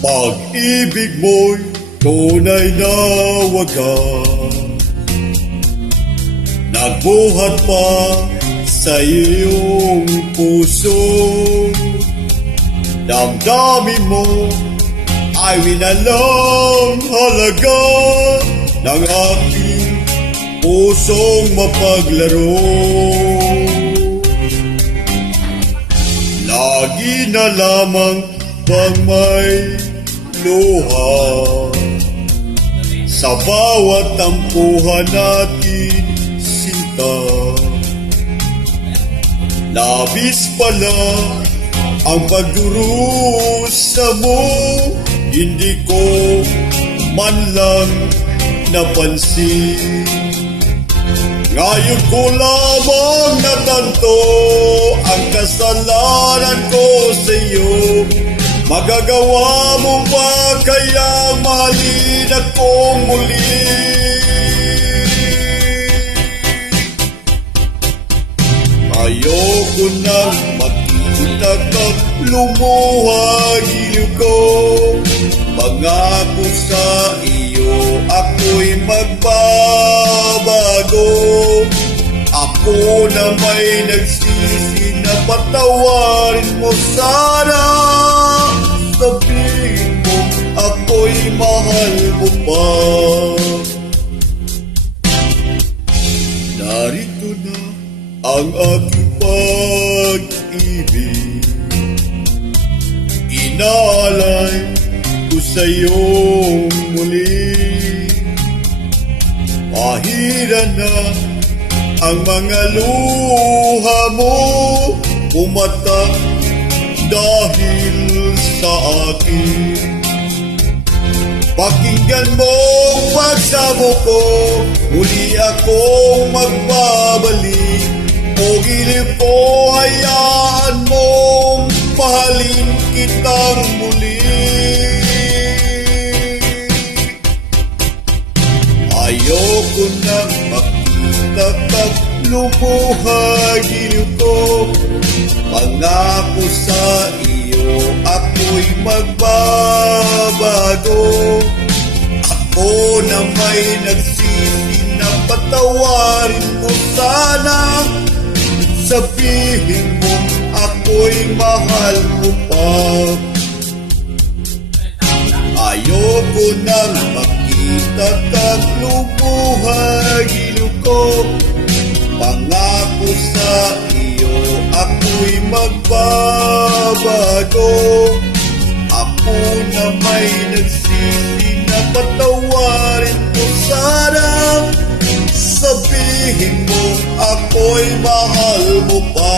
Pag-ibig mo'y tunay na wagas, nagbuhat pa sa iyong puso. Damdamin mo ay winalang halaga ng aking pusong mapaglaro. Lagi na lamang bang may luha sa bawat tampuhan natin, sinta. Labis pala ang pagdurusa mo, hindi ko man lang napansin. Ngayon ko lamang natanto ang kasalanan ko sa iyo. Magagawa mo ba kaya mahalin akong muli? Ayoko nang makita kang lumuha, giliw ko. Pangako sa iyo ako'y magbabago. Ako na may nagsisi na patawarin mo sana. Sabihin mo ako'y mahal mo pa. Narito na ang aking pag-ibig, inaalay ko sa'yo muli. Pahira na ang mga luha mo, umatak dahil sa akin. Pakinggan mo ang pagsamo ko, muli akong magbabalik. O giliw ko, hayaan mong mahalin kitang muli. Ayoko nang makita kang lumuha, giliw ko. Pangako sa iyo ako'y magbabago. Ako na may nagsisi na patawarin mo sana. Sabihin mo ako'y mahal mo pa. Ayoko nang makita kang lumuha, giliw ko. Pangako sa iyo ako'y magbabago. Ako na may nagsisi na patawarin mo sana. Sabihin mo ako'y mahal mo pa.